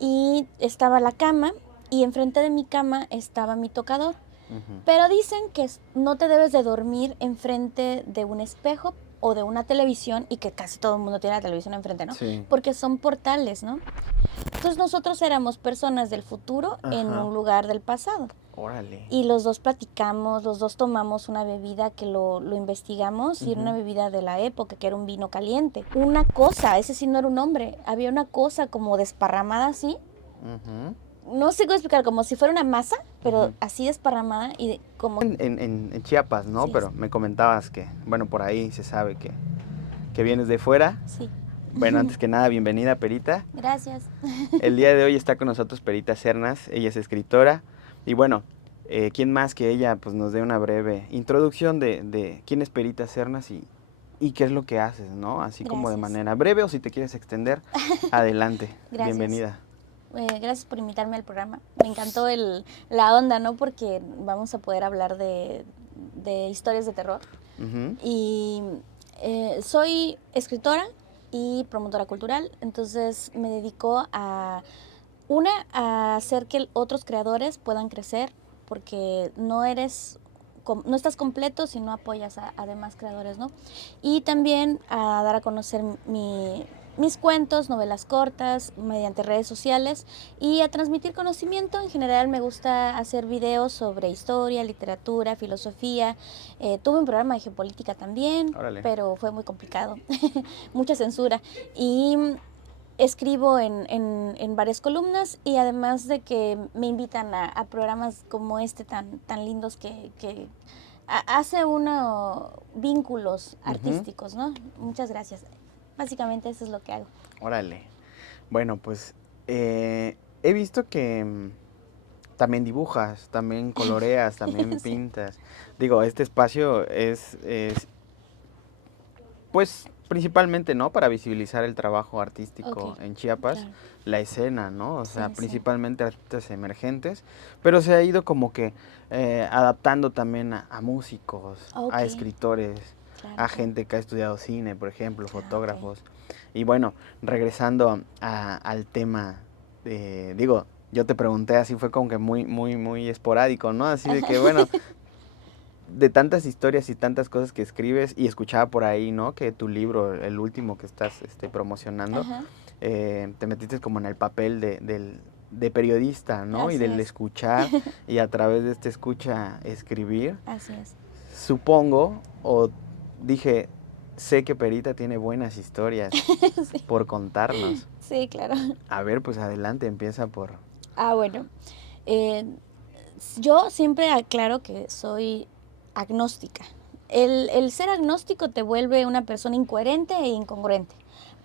y estaba la cama y enfrente de mi cama estaba mi tocador. Ujú. Pero dicen que no te debes de dormir enfrente de un espejo o de una televisión, y que casi todo el mundo tiene la televisión enfrente, ¿no? Sí. Porque son portales, ¿no? Entonces nosotros éramos personas del futuro en Ajá. un lugar del pasado. Órale. Y los dos platicamos, los dos tomamos una bebida que lo investigamos, y era una Ujú. bebida de la época, que era un vino caliente. Una cosa, ese sí no era un hombre, había una cosa como desparramada así. Ujú. No sé cómo explicar, como si fuera una masa, pero Ujú. así desparramada y como... En Chiapas, ¿no? Sí, Pero me comentabas que, bueno, por ahí se sabe que vienes de fuera. sí. Bueno, antes que nada, bienvenida, Perita. Gracias. El día de hoy está con nosotros Perita Cernas, ella es escritora. Y bueno, ¿quién más que ella pues nos dé una breve introducción de quién es Perita Cernas y qué es lo que haces, ¿no? Así como de Gracias. manera breve, o si te quieres extender, adelante. Gracias. Bienvenida. Gracias por invitarme al programa. Me encantó la onda, ¿no? Porque vamos a poder hablar de historias de terror. Ujú. Y soy escritora y promotora cultural, entonces me dedico a hacer que otros creadores puedan crecer, porque no estás completo si no apoyas a demás creadores, ¿no? Y también a dar a conocer mis cuentos, novelas cortas, mediante redes sociales, y a transmitir conocimiento. En general me gusta hacer videos sobre historia, literatura, filosofía. Tuve un programa de geopolítica también, Órale. pero fue muy complicado, mucha censura. Y escribo en varias columnas, y además de que me invitan a programas como este tan lindos que hace uno vínculos Ujú. artísticos, ¿no? Muchas gracias. Básicamente eso es lo que hago. Órale. Bueno, pues he visto que también dibujas, también coloreas, también Sí. pintas. Digo, este espacio es pues principalmente, ¿no? Para visibilizar el trabajo artístico Ok, en Chiapas, claro. la escena, ¿no? O sea, Sí, sí. principalmente artistas emergentes, pero se ha ido como que adaptando también a músicos, Ok, a escritores, claro, a claro. gente que ha estudiado cine, por ejemplo, Ah, ok. fotógrafos. Y bueno, regresando al tema, digo, yo te pregunté así, fue como que muy esporádico, ¿no? Así de que, bueno, de tantas historias y tantas cosas que escribes, y escuchaba por ahí, ¿no? Que tu libro, el último que estás promocionando, Ajá, te metiste como en el papel de periodista, ¿no? Y así del es. escuchar, y a través de esta escucha escribir. Así es. Supongo, o dije, sé que Perita tiene buenas historias Sí. por contarnos. Sí, claro. A ver, pues adelante, empieza por... Bueno. Eh, yo siempre aclaro que soy agnóstica. El ser agnóstico te vuelve una persona incoherente e incongruente,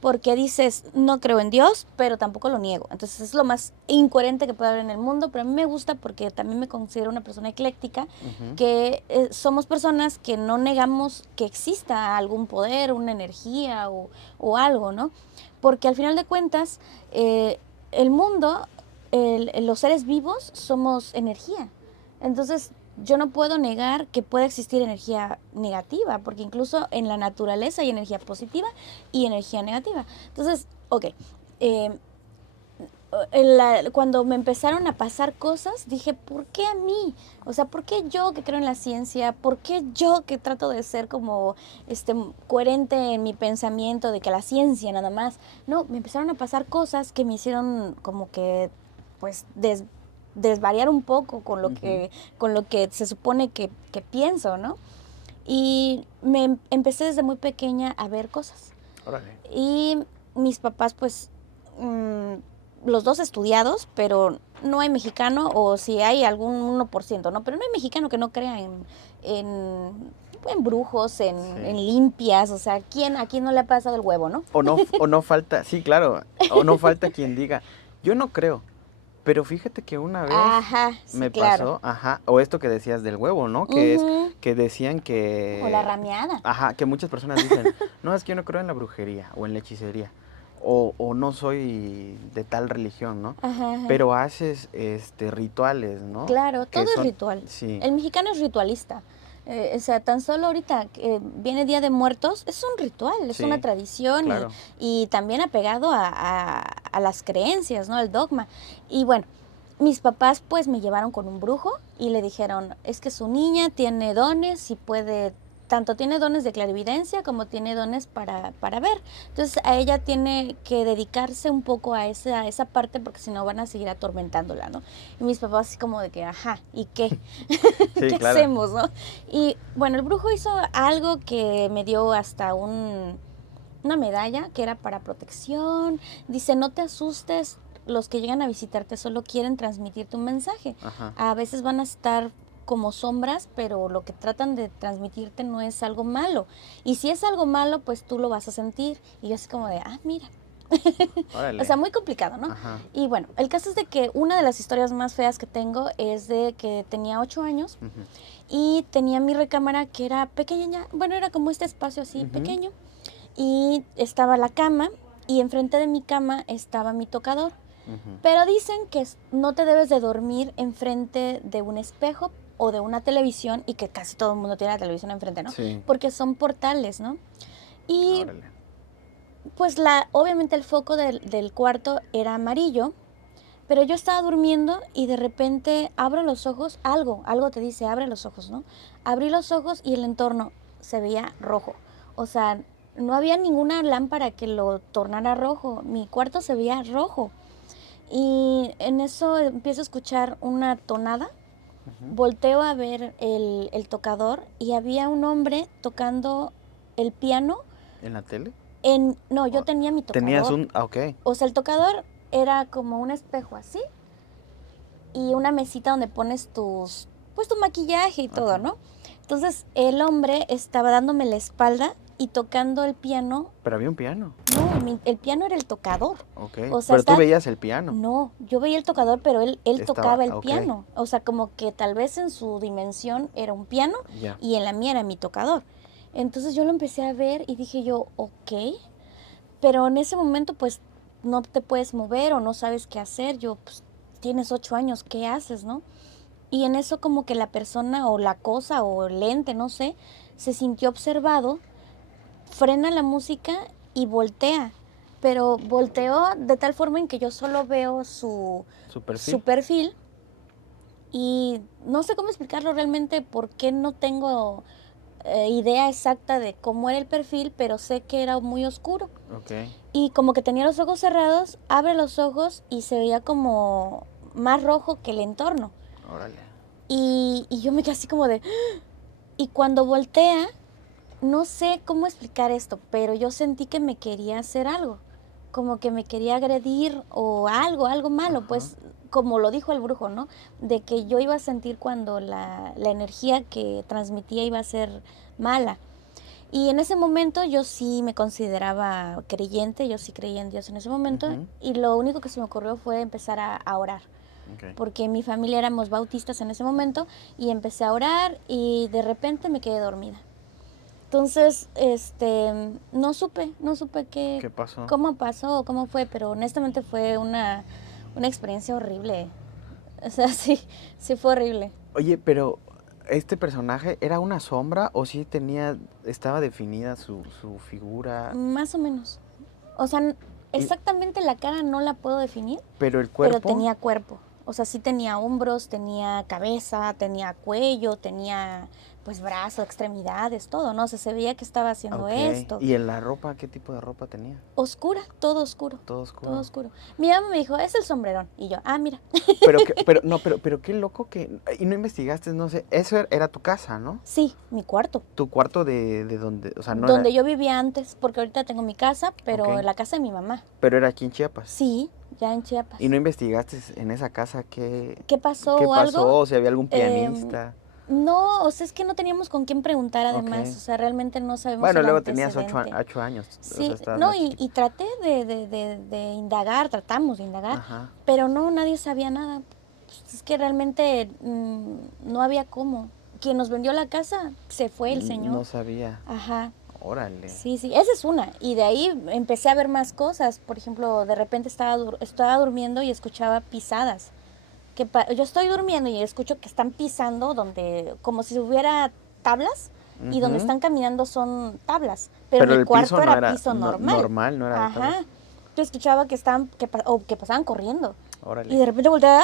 porque dices, no creo en Dios, pero tampoco lo niego. Entonces es lo más incoherente que puede haber en el mundo, pero a mí me gusta porque también me considero una persona ecléctica, Ujú. que somos personas que no negamos que exista algún poder, una energía o algo, ¿no? Porque al final de cuentas, el mundo, los seres vivos somos energía. Entonces, yo no puedo negar que pueda existir energía negativa, porque incluso en la naturaleza hay energía positiva y energía negativa. Entonces, ok, eh, cuando me empezaron a pasar cosas, dije, ¿por qué a mí? O sea, ¿por qué yo que creo en la ciencia? ¿Por qué yo que trato de ser como coherente en mi pensamiento de que la ciencia nada más? No, me empezaron a pasar cosas que me hicieron como que, pues, desvariar un poco Ujú. con lo que se supone que pienso, ¿no? Y empecé desde muy pequeña a ver cosas. Órale. Y mis papás, pues, los dos estudiados, pero no hay mexicano, o si hay algún 1%, ¿no? Pero no hay mexicano que no crea en brujos, en Sí. limpias. O sea, ¿a quién no le ha pasado el huevo, no? O no falta, sí, claro, o no falta quien diga, yo no creo, pero fíjate que una vez Ajá, sí, me claro. pasó, ajá, o esto que decías del huevo, ¿no? Ujú. Que decían O la que, rameada. ajá, que muchas personas dicen, no, es que yo no creo en la brujería o en la hechicería, o no soy de tal religión, ¿no? Ajá, ajá. Pero haces, rituales, ¿no? Claro, Que todo es son, ritual. sí, El mexicano es ritualista. O sea, tan solo ahorita que viene Día de Muertos, es un ritual, es una Sí, tradición claro. y también apegado a las creencias, ¿no? Al dogma. Y bueno, mis papás pues me llevaron con un brujo y le dijeron, es que su niña tiene dones y puede, tanto tiene dones de clarividencia como tiene dones para ver. Entonces a ella tiene que dedicarse un poco a esa parte porque si no van a seguir atormentándola, ¿no? Y mis papás así como de que, ajá, ¿y qué? Sí, ¿Qué claro. hacemos, no? Y bueno, el brujo hizo algo que me dio hasta una medalla que era para protección. Dice, no te asustes, los que llegan a visitarte solo quieren transmitirte un mensaje. Ajá. A veces van a estar como sombras, pero lo que tratan de transmitirte no es algo malo. Y si es algo malo, pues tú lo vas a sentir. Y yo así como de, mira. O sea, Órale. muy complicado, ¿no? Ajá. Y bueno, el caso es de que una de las historias más feas que tengo es de que tenía 8 años Ujú. y tenía mi recámara que era pequeña, bueno, era como este espacio así Ujú. pequeño y estaba la cama y enfrente de mi cama estaba mi tocador. Ujú. Pero dicen que no te debes de dormir enfrente de un espejo o de una televisión y que casi todo el mundo tiene la televisión enfrente, ¿no? Sí. Porque son portales, ¿no? Y Órale. pues obviamente el foco del cuarto era amarillo, pero yo estaba durmiendo y de repente abro los ojos, algo te dice, abre los ojos, ¿no? Abrí los ojos y el entorno se veía rojo. O sea, no había ninguna lámpara que lo tornara rojo. Mi cuarto se veía rojo. Y en eso empiezo a escuchar una tonada. Ujú. Volteo a ver el tocador y había un hombre tocando el piano. ¿En la tele? No, yo O- tenía mi Tenías tocador. ok. O sea, el tocador era como un espejo así y una mesita donde pones pues tu maquillaje y todo, Ajá. ¿no? Entonces el hombre estaba dándome la espalda y tocando el piano. Pero había un piano. No, el piano era el tocador. Ok. O sea, Pero tú veías el piano. No, yo veía el tocador, pero él Estaba, tocaba el ok. piano. O sea, como que tal vez en su dimensión era un piano Ya. y en la mía era mi tocador. Entonces yo lo empecé a ver y dije yo, ok, pero en ese momento pues no te puedes mover o no sabes qué hacer. Yo, pues tienes 8 años, ¿qué haces, no? Y en eso como que la persona o la cosa o el ente, no sé, se sintió observado, frena la música y voltea. Pero volteó de tal forma en que yo solo veo ¿Su perfil? su perfil y no sé cómo explicarlo realmente porque no tengo idea exacta de cómo era el perfil, pero sé que era muy oscuro. Ok. Y como que tenía los ojos cerrados, abre los ojos y se veía como más rojo que el entorno. Órale. Y yo me quedé así como de... Y cuando voltea, no sé cómo explicar esto, pero yo sentí que me quería hacer algo, como que me quería agredir o algo malo, Ajá. pues como lo dijo el brujo, ¿no? De que yo iba a sentir cuando la energía que transmitía iba a ser mala. Y en ese momento yo sí me consideraba creyente, yo sí creía en Dios en ese momento, Ujú. y lo único que se me ocurrió fue empezar a orar, Ok. porque en mi familia éramos bautistas en ese momento, y empecé a orar y de repente me quedé dormida. Entonces, no supe ¿Qué pasó? cómo pasó, cómo fue, pero honestamente fue una experiencia horrible. O sea, sí fue horrible. Oye, pero ¿este personaje era una sombra o sí estaba definida su figura, Más o menos. O sea, y- exactamente la cara no la puedo definir, pero el pero cuerpo? tenía cuerpo. O sea, sí tenía hombros, tenía cabeza, tenía cuello, tenía pues brazos, extremidades, todo, ¿no? O sea, se veía que estaba haciendo Ok. esto. ¿Y en la ropa qué tipo de ropa tenía? Oscura, todo oscuro. Todo Todo oscuro. oscuro. Mi mamá me dijo, es el sombrerón. Y yo, mira. Pero qué loco que... Y no investigaste, no sé, eso era tu casa, ¿no? Sí, mi cuarto. Tu cuarto de donde, o sea, no era... Donde yo vivía antes, porque ahorita tengo mi casa, pero Ok. la casa de mi mamá. Pero era aquí en Chiapas. Sí, ya en Chiapas. ¿Y no investigaste en esa casa ¿Qué pasó qué o algo? pasó? Si había algún Em, pianista. no, o sea, es que no teníamos con quién preguntar Ok. además. O sea, realmente no sabemos Bueno, el luego tenías ocho antecedente. años, o sea, Sí, estabas no, más chiquita. y traté de indagar, tratamos de indagar, Ajá. pero no, nadie sabía nada. Pues es que realmente no había cómo. Quien nos vendió la casa se fue el señor. No sabía. Ajá. Órale. Sí, esa es una. Y de ahí empecé a ver más cosas. Por ejemplo, de repente estaba durmiendo y escuchaba pisadas. Yo estoy durmiendo y escucho que están pisando donde, como si hubiera tablas y donde Ujú. están caminando son tablas, pero Pero mi el cuarto piso no era era piso normal. normal, no era de tablas. Ajá. Yo escuchaba que estaban, que pasaban corriendo. Y Órale. de repente volteaba,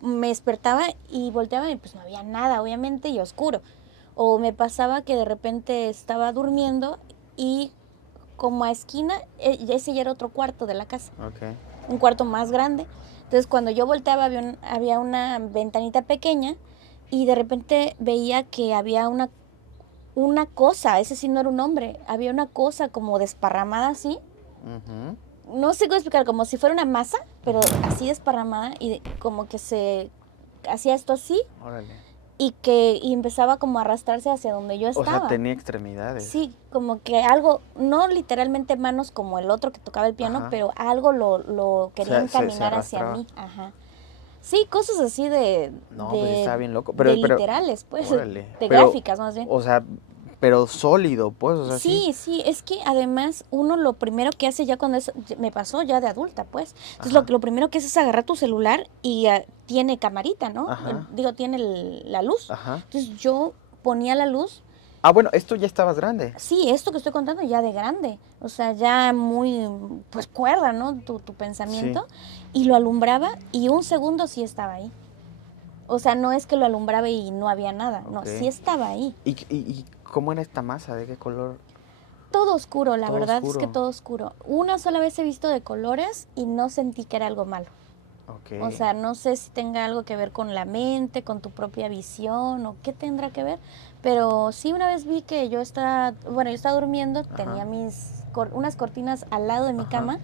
me despertaba y volteaba y pues no había nada, obviamente, y oscuro. O me pasaba que de repente estaba durmiendo y como a esquina, ese ya era otro cuarto de la casa, Ok. un cuarto más grande. Entonces cuando yo volteaba había una ventanita pequeña y de repente veía que había una cosa, ese sí no era un hombre, había una cosa como desparramada así. Ujú. No sé cómo explicar, como si fuera una masa, pero así desparramada y como que se hacía esto así Órale. y empezaba como a arrastrarse hacia donde yo O sea, estaba. tenía extremidades. Sí, como que algo, no literalmente manos como el otro que tocaba el piano, Ajá. pero algo lo quería Se encaminar hacia arrastraba. mí. Ajá. Sí, cosas así No, pues estaba bien loco. de literales, pues, Órale. de Pero, gráficas más bien. o sea, pero sólido, pues, o sea, sí. Sí, sí, es que además uno lo primero que hace ya cuando me pasó ya de adulta, pues. Entonces Ajá. lo primero que haces es agarrar tu celular y tiene camarita, ¿no? Ajá. Digo, tiene la luz. Ajá. Entonces yo ponía la luz. Ah, bueno, esto ya estabas grande. Sí, esto que estoy contando ya de grande, o sea, ya muy, pues cuerda, ¿no? Tu Sí. pensamiento. Y lo alumbraba y un segundo sí estaba ahí. O sea, no es que lo alumbraba y no había nada, no, Ok. sí estaba ahí. ¿Y cómo era esta masa? ¿De qué color? Todo oscuro, la Todo verdad es que oscuro. todo oscuro. Una sola vez he visto de colores y no sentí que era algo malo. Ok. O sea, no sé si tenga algo que ver con la mente, con tu propia visión o qué tendrá que ver. Pero sí una vez vi que yo estaba durmiendo, Ajá. tenía unas cortinas al lado de mi Ajá. cama.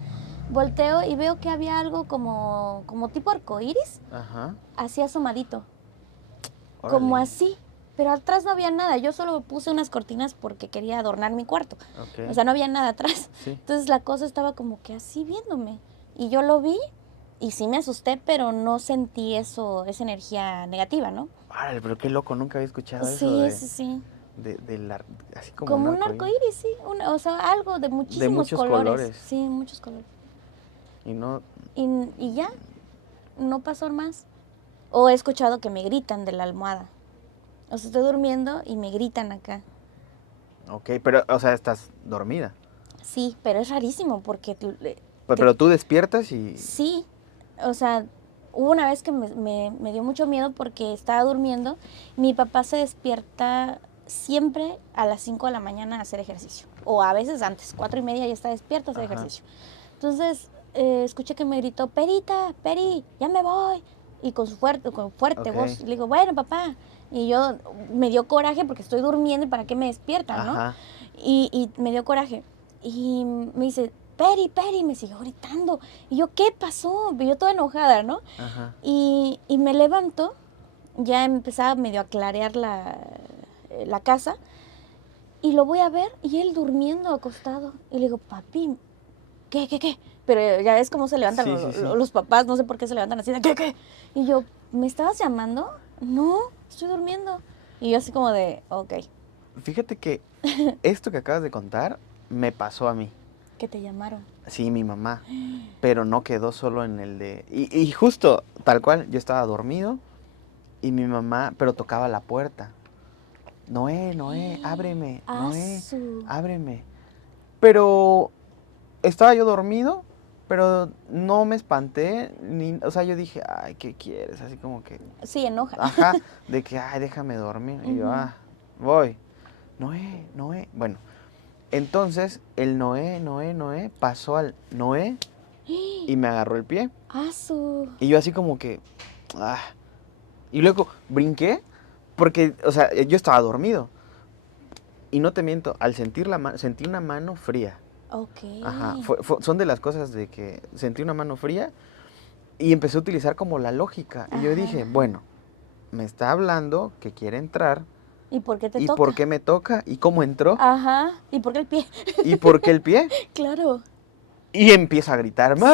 Volteo y veo que había algo como tipo arcoíris, Ajá. así asomadito, como Órale. así. Pero atrás no había nada, yo solo puse unas cortinas porque quería adornar mi cuarto. Ok. O sea, no había nada atrás. Sí. Entonces la cosa estaba como que así viéndome. Y yo lo vi y sí me asusté, pero no sentí esa energía negativa, ¿no? Órale, pero qué loco, nunca había escuchado eso Sí, sí, sí. así como un Como un arcoíris. arcoíris, sí. O sea, algo de De muchísimos muchos colores. colores. Sí, muchos colores. Y no. Y ya, no pasó más. O he escuchado que me gritan de la almohada. O sea, estoy durmiendo y me gritan acá. Ok, pero, o sea, estás dormida. Sí, pero es rarísimo porque Pero tú despiertas y. sí, o sea, hubo una vez que me dio mucho miedo porque estaba durmiendo. Mi papá se despierta siempre a las 5 de la mañana a hacer ejercicio. O a veces antes, 4:30 ya está despierto a hacer Ajá. ejercicio. Entonces, escuché que me gritó, Perita, Peri, ya me voy. Y con fuerte Ok. voz, le digo, bueno, papá. Y yo me dio coraje porque estoy durmiendo y para qué me despiertan, ¿no? Ajá. Y me dio coraje. Y me dice, Peri, Peri, me siguió gritando. Y yo, ¿qué pasó? Y yo toda enojada, ¿no? Ajá. Y me levanto, ya empezaba medio a clarear la casa, y lo voy a ver, y él durmiendo acostado. Y le digo, papi, ¿qué? Pero ya ves cómo se levantan Sí, sí, sí. los papás, no sé por qué se levantan así de, ¿qué? Y yo, ¿me estabas llamando? No, estoy durmiendo. Y yo así como de, ok, Fíjate que esto que acabas de contar me pasó a mí. que te llamaron. Sí, mi mamá. Pero no quedó solo en el de. Y justo, tal cual, yo estaba dormido y mi mamá, pero tocaba la puerta. Noé, ábreme. Noé, Asu. ábreme. Pero estaba yo dormido, pero no me espanté, o sea, yo dije, ay, ¿qué quieres? Así como que, Sí, enoja. ajá, de que, ay, déjame dormir. Y yo, Ujú. voy. Noé. Bueno, entonces el Noé pasó al Noé y me agarró el pie. Asu. Y yo así como que, ah. Y luego brinqué, porque, o sea, yo estaba dormido. Y no te miento, al sentir sentí una mano fría. Ok. Ajá, son de las cosas de que sentí una mano fría y empecé a utilizar como la lógica. Y yo Ajá. dije, bueno, me está hablando que quiere entrar. ¿Y por qué te ¿Y toca? por qué me toca? ¿Y cómo entró? Ajá. ¿Y por qué el pie? ¿Y por qué el pie? Claro. Y empiezo a gritar, Sí, sí,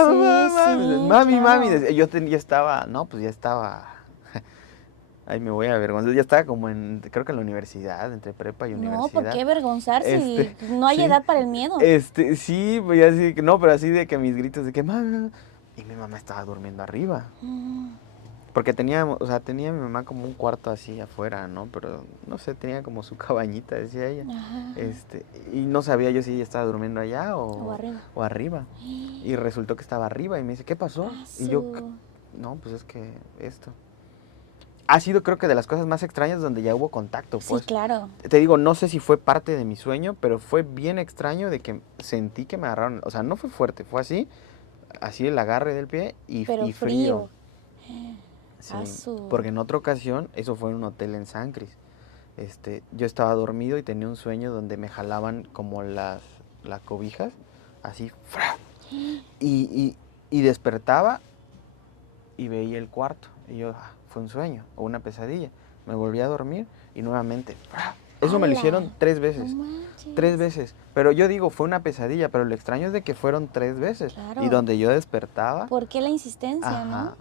mami, mami. claro. Ya estaba, no, pues ya estaba. Ay, me voy a avergonzar. Ya estaba como creo que en la universidad, entre prepa y No, ¿por universidad. qué avergonzarse? Este, No hay sí. edad para el miedo. Sí, pues ya así, no, pero así de que mis gritos de que, mamá. Y mi mamá estaba durmiendo arriba. Mm. Porque o sea, tenía mi mamá como un cuarto así afuera, ¿no? Pero no sé, tenía como su cabañita, decía ella. Ajá. Y no sabía yo si ella estaba durmiendo allá O arriba. o arriba. Y resultó que estaba arriba y me dice, ¿qué pasó? Ah, Y yo, no, pues es que esto. Ha sido creo que de las cosas más extrañas donde ya hubo contacto, Sí, pues. claro. Te digo, no sé si fue parte de mi sueño, pero fue bien extraño de que sentí que me agarraron. O sea, no fue fuerte, fue así el agarre del pie Pero y frío. Sí, Asu. porque en otra ocasión, eso fue en un hotel en San Cris. Yo estaba dormido y tenía un sueño donde me jalaban como las cobijas, así, ¡fra! Y despertaba y veía el cuarto. Y yo, fue un sueño o una pesadilla. Me volví a dormir y nuevamente, ¡fra! Eso me lo hicieron 3 No veces. 3 manches. veces. Pero yo digo, fue una pesadilla, pero lo extraño es de que fueron 3 veces. Y Claro. donde yo despertaba, ¿Por qué la insistencia, ajá, no?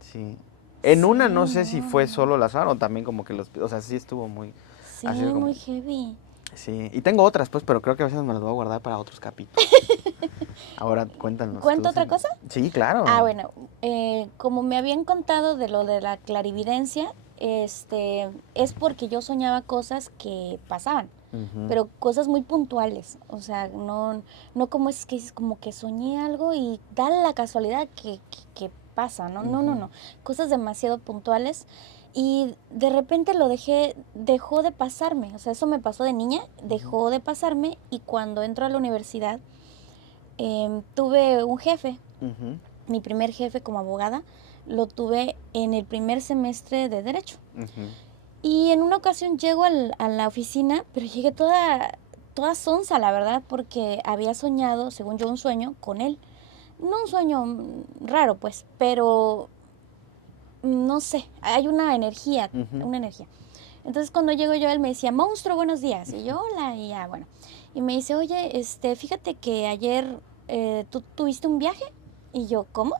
sí. En una Sí, no sé si no, fue no. solo la o también como que o sea, sí estuvo muy, Sí, así como, muy heavy. sí. Y tengo otras, pues, pero creo que a veces me las voy a guardar para otros capítulos. Ahora cuéntanos ¿Cuento tú. otra cosa? Sí, claro. Bueno, como me habían contado de lo de la clarividencia, es porque yo soñaba cosas que pasaban, Ujú, pero cosas muy puntuales. O sea, no como es que dices como que soñé algo y da la casualidad que pasa, ¿no? No, no, ujú. no. Cosas demasiado puntuales. Y de repente dejó de pasarme. O sea, eso me pasó de niña, dejó de pasarme. Y cuando entro a la universidad, tuve un jefe, Ujú, mi primer jefe como abogada, lo tuve en el primer semestre de Derecho. ujú. Y en una ocasión llego a la oficina, pero llegué toda sonsa, la verdad, porque había soñado, según yo, un sueño con él. No un sueño raro, pues, pero no sé, hay una energía, Ujú. una energía. Entonces cuando llego yo, él me decía, monstruo, buenos días. Y yo, hola, y ya, bueno. Y me dice, oye, fíjate que ayer tú tuviste un viaje. Y yo, ¿cómo?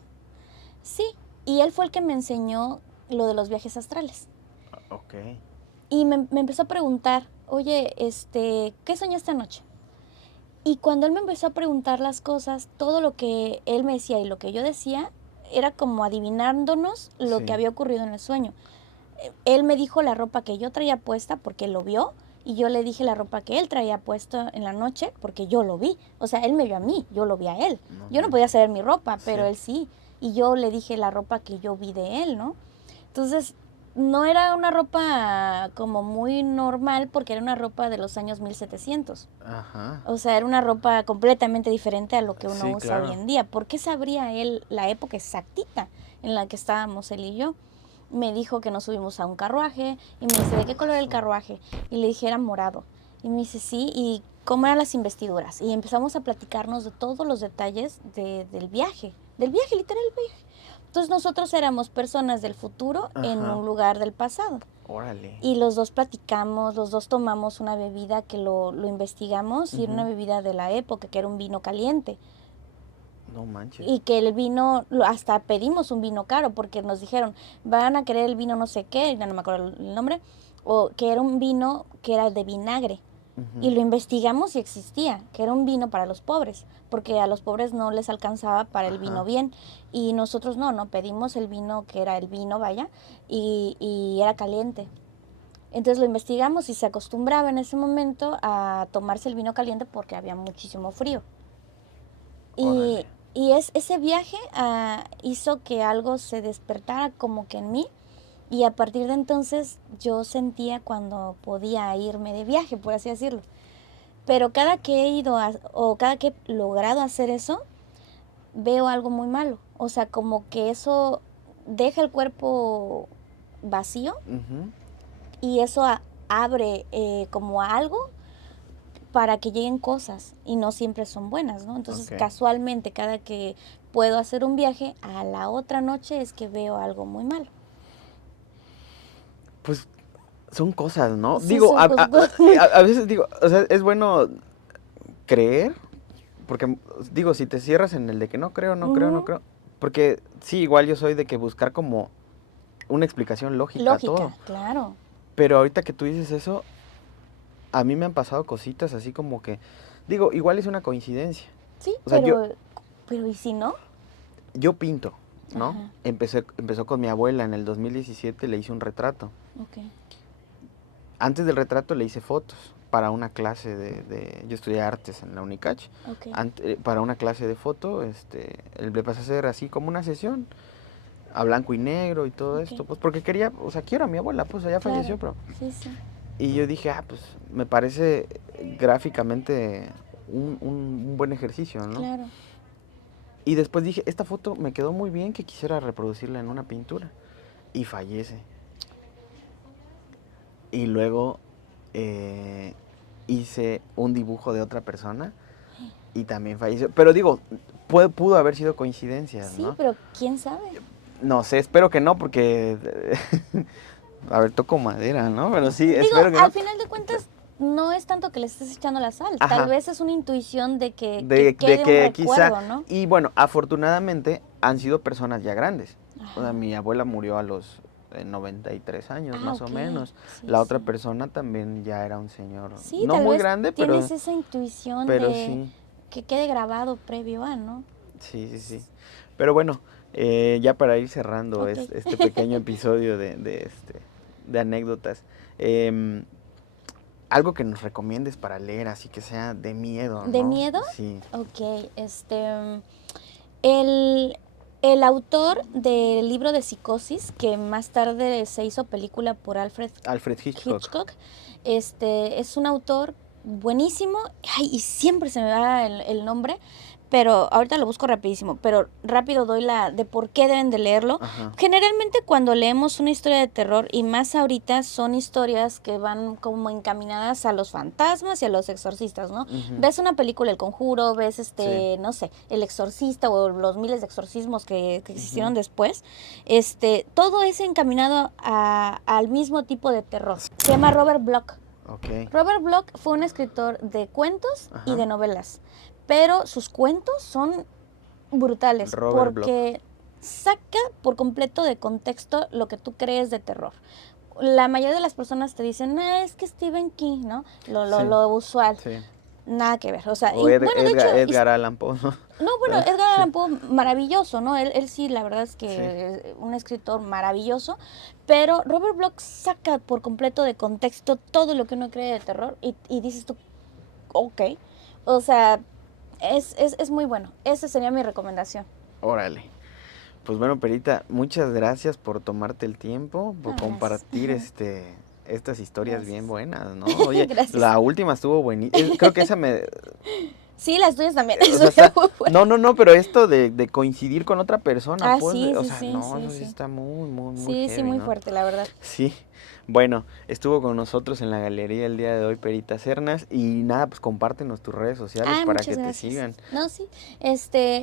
Sí. Y él fue el que me enseñó lo de los viajes astrales. Ok. Y me empezó a preguntar, oye, ¿qué soñaste anoche? Y cuando él me empezó a preguntar las cosas, todo lo que él me decía y lo que yo decía, era como adivinándonos lo que Sí. había ocurrido en el sueño. Él me dijo la ropa que yo traía puesta porque él lo vio, y yo le dije la ropa que él traía puesta en la noche porque yo lo vi. O sea, él me vio a mí, yo lo vi a él. No Yo no podía manches. saber mi ropa, pero Sí. él sí. Y yo le dije la ropa que yo vi de él, ¿no? Entonces, no era una ropa como muy normal porque era una ropa de los años 1700. Ajá. O sea, era una ropa completamente diferente a lo que uno Sí, usa hoy claro. en día. ¿Por qué sabría él la época exactita en la que estábamos él y yo? Me dijo que nos subimos a un carruaje y me dice, ¿de qué color era el carruaje? Y le dije, era morado. Y me dice, sí, ¿y cómo eran las investiduras? Y empezamos a platicarnos de todos los detalles del viaje, literal, el viaje. Entonces nosotros éramos personas del futuro en Ajá. un lugar del pasado. Órale. Y los dos platicamos, los dos tomamos una bebida que lo investigamos y era una Ujú. bebida de la época, que era un vino caliente. No manches. Y que el vino, hasta pedimos un vino caro porque nos dijeron, van a querer el vino no sé qué, ya no me acuerdo el nombre, o que era un vino que era de vinagre. Ujú. Y lo investigamos y existía, que era un vino para los pobres, porque a los pobres no les alcanzaba para el vino Ajá. bien. Y nosotros no pedimos el vino que era el vino, vaya, y era caliente. Entonces lo investigamos y se acostumbraba en ese momento a tomarse el vino caliente porque había muchísimo frío. Órale. Y ese viaje hizo que algo se despertara como que en mí, y a partir de entonces yo sentía cuando podía irme de viaje, por así decirlo. Pero cada que he ido o cada que he logrado hacer eso, veo algo muy malo. O sea, como que eso deja el cuerpo vacío Ujú. y eso abre como algo para que lleguen cosas y no siempre son buenas, ¿no? Entonces, Ok. casualmente, cada que puedo hacer un viaje, a la otra noche es que veo algo muy malo. Pues son cosas, ¿no? Sí, Digo, son cosas muy... a veces digo, o sea, es bueno creer, porque digo, si te cierras en el de que no creo, no creo, no Ujú. creo, porque sí, igual yo soy de que buscar como una explicación lógica a todo, Lógica, claro. pero ahorita que tú dices eso, a mí me han pasado cositas así como que, digo, igual es una coincidencia. Sí, O sea, pero ¿y si no? yo pinto ¿no? Ajá. Empezó con mi abuela en el 2017, le hice un retrato. Ok. Antes del retrato le hice fotos para una clase yo estudié artes en la Unicach. Ok. Para una clase de foto, le pasé a hacer así como una sesión a blanco y negro y todo Ok. esto, pues porque quería, o sea, quiero a mi abuela, pues ella falleció, pero... Sí, sí. Y yo dije, pues me parece gráficamente un buen ejercicio, ¿no? Claro. Y después dije, esta foto me quedó muy bien, que quisiera reproducirla en una pintura. Y fallece. Y luego hice un dibujo de otra persona y también falleció. Pero digo, pudo haber sido coincidencia, Sí, ¿no? pero quién sabe. No sé, espero que no, porque... A ver, toco madera, ¿no? Pero sí, Digo, espero que al no. final de cuentas, no es tanto que le estés echando la sal. Ajá. Tal vez es una intuición de que De quede que un recuerdo, ¿no? Y bueno, afortunadamente han sido personas ya grandes. O sea, Ajá. mi abuela murió a los 93 años, más Ok. o menos. Sí, La otra sí. persona también ya era un señor, Sí, no tal muy vez grande, tienes esa intuición pero de sí, que quede grabado previo a, ¿no? sí. Pero bueno, ya para ir cerrando Ok. este pequeño episodio de anécdotas, algo que nos recomiendes para leer, así que sea de miedo, ¿De ¿no? miedo? Sí. Ok, el, el autor del libro de Psicosis, que más tarde se hizo película por Alfred Alfred Hitchcock. Hitchcock, es un autor buenísimo. Ay, y siempre se me va el nombre, pero ahorita lo busco rapidísimo, pero rápido doy la de por qué deben de leerlo. Ajá. Generalmente cuando leemos una historia de terror, y más ahorita, son historias que van como encaminadas a los fantasmas y a los exorcistas, ¿no? Ujú. Ves una película El Conjuro, ves Sí. no sé, El Exorcista o los miles de exorcismos que existieron Ujú. después. Todo es encaminado al mismo tipo de terror. Se llama Robert Bloch. Ok. Robert Bloch fue un escritor de cuentos y Ajá. de novelas, pero sus cuentos son brutales Robert Bloch. porque saca por completo de contexto lo que tú crees de terror. La mayoría de las personas te dicen, es que Stephen King, ¿no? Sí. Lo usual. Sí. Nada que ver. O sea, O y, bueno, de hecho, Edgar Allan Poe, ¿no? no, bueno, Edgar Sí. Allan Poe, maravilloso, ¿no? Él sí, la verdad es que Sí. es un escritor maravilloso, pero Robert Bloch saca por completo de contexto todo lo que uno cree de terror y dices tú, ok, o sea, es muy bueno. Esa sería mi recomendación. Órale. Pues bueno, Perita, muchas gracias por tomarte el tiempo, por Gracias. compartir estas historias Gracias. bien buenas, ¿no? Oye, Gracias. la última estuvo buenísima. Creo que esa Sí, las tuyas también. o sea, no, pero esto de coincidir con otra persona, Ah, pues, sí, o sí, sea, sí, no, sí, eso sí sí. está muy Sí, heavy, sí, muy ¿no? fuerte, la verdad. Sí. Bueno, estuvo con nosotros en la galería el día de hoy Perita Cernas y nada, pues compártenos tus redes sociales para Muchas que te gracias. sigan. No, sí.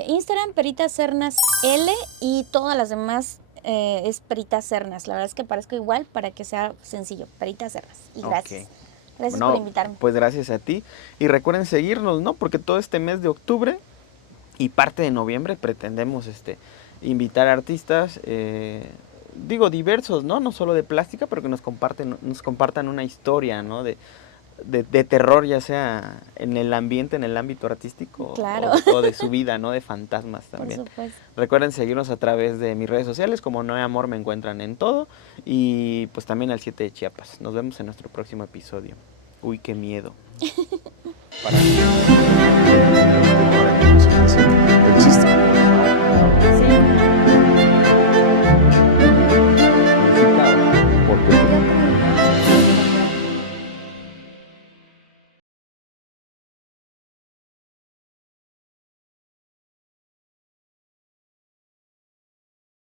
Instagram, Perita Cernas L, y todas las demás es Perita Cernas. La verdad es que parezco igual para que sea sencillo. Perita Cernas. Y gracias. Ok. Gracias No, por invitarme. pues gracias a ti. Y recuerden seguirnos, ¿no? Porque todo este mes de octubre y parte de noviembre pretendemos invitar a artistas, diversos, ¿no? No solo de plástica, pero que nos compartan una historia, ¿no? De terror, ya sea en el ambiente, en el ámbito artístico, Claro. o de su vida, ¿no? De fantasmas también. Por supuesto. Recuerden seguirnos a través de mis redes sociales, como Noé Amor me encuentran en todo, y pues también al 7 de Chiapas. Nos vemos en nuestro próximo episodio. Uy, qué miedo. Para